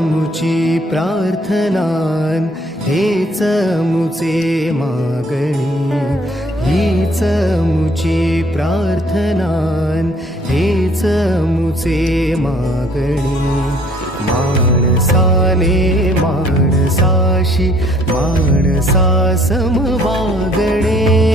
मुची प्रार्थनान हेच मुचे मागणी, हीच मुची प्रार्थनान हेच मुचे मागणी. माणसाने माणसाशी माणसासम वागणे.